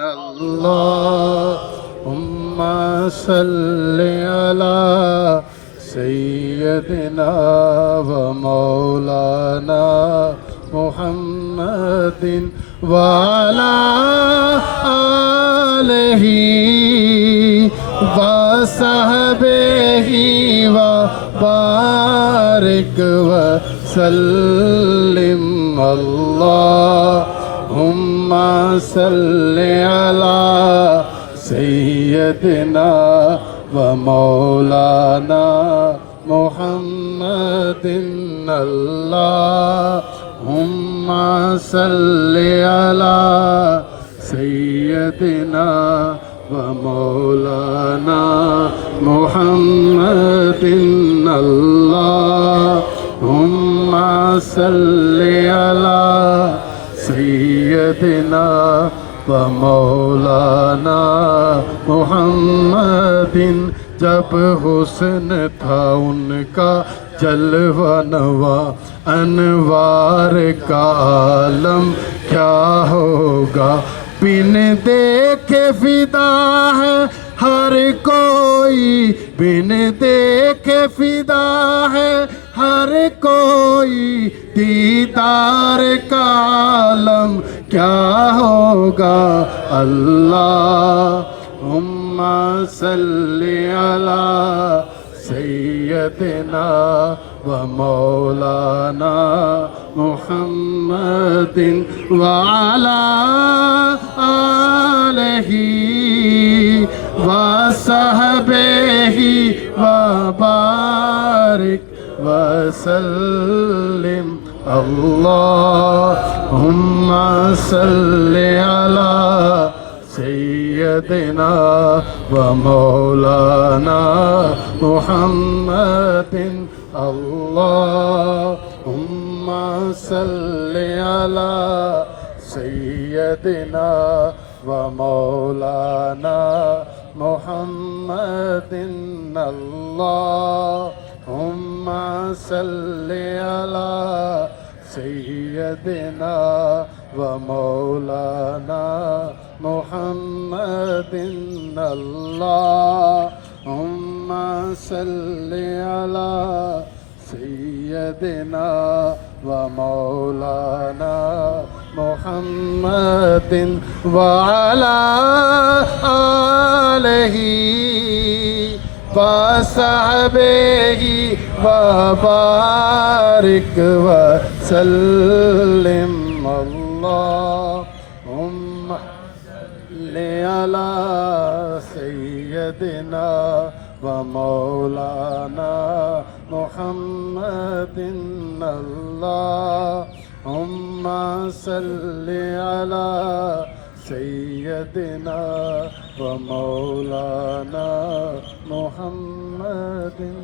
اللهم صل على سيدنا ومولانا محمد وعلى آله وصحبه وبارك وسلم اللهم صل على سيدنا ومولانا محمد اللهم صل على سيدنا ومولانا محمد اللهم صل على سيدنا ومولانا محمد जब हुस्न था उनका जलवा नवा अनवार का आलम क्या होगा बिन देखे फिदा है हर कोई बिन देखे फिदा है हर कोई दीदार का आलम क्या होगा अल्लाहुम्मा सल्ली अला सय्यदना व मौलाना मुहम्मदिन व अला आलिहि व सहबिहि व बारिक वसल्लिम अल्लाहुम्मा सल्ली अला सय्यदना व मौलाना मुहम्मदिन अल्लाहुम्मा सल्ली अला सय्यदना व मौलाना मुहम्मदिन अल्लाहुम्मा सल्ली अला सय्यदना व मौलाना मुहम्मदिन अल्लाहुम्मा सल्ली अला सय्यदना व मौलाना मुहम्मदिन व अला आलिहि वसहबिहि वबारिक वसल्लिम अल्लाहुम्मा सल्ली अला सय्यदना व मौलाना मुहम्मदिन अल्लाहुम्मा सल्ली अला सय्यदना व मौलाना मुहम्मदिन